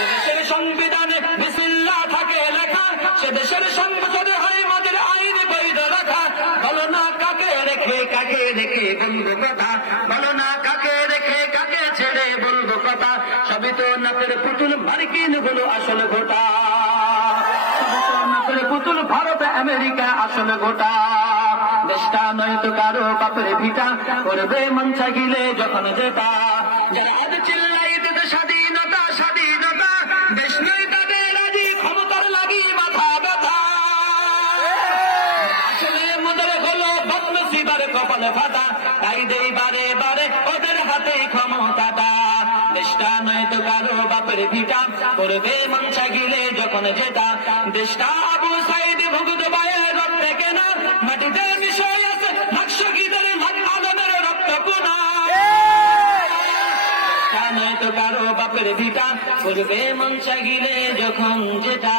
দেশের সংবিধানে বিসমিল্লাহ থাকে লেখা, সে দেশের সংসদে হয় আমাদের আইন বৈধ রাখা। বলো না কাকে রেখে বলবো কথা, বলো না কাকে রেখে কাকে ছেড়ে বলবো কথা। সবই তো নাচের পুতুল, মার্কিন হলো আসল গোটা। নাচের পুতুল, ভারত আমেরিকা আসল গোটা। দেশটা নয়তো কারো বাপের ভিটা, করবে মন চাইলে যখন যেটা। যারা আজ চিল্লাই দিতে স্বাধীনতা স্বাধীনতা, দেশ নয় তাদের রাজি, ক্ষমতার লাগি মাথা ব্যথা। আসলে মোদের হলো বদনসিবার কপাল ফাটা, তাই দেই বারে বারে ওদের হাতে ক্ষমতাটা। দেশটা নয়তো কারো বাপের ভিটা, করবে মন চাইলে যখন যেটা। দেশটা আবু সাইদ মুগ্ধ বায়ের রক্তে কেনা, মাটিতে বিষয় আছে নকশগীদের আলমের রক্ত কোনা। দেশটা নয়তো কারো বাপের ভিটা, করবে মন চাইলে যখন যেটা।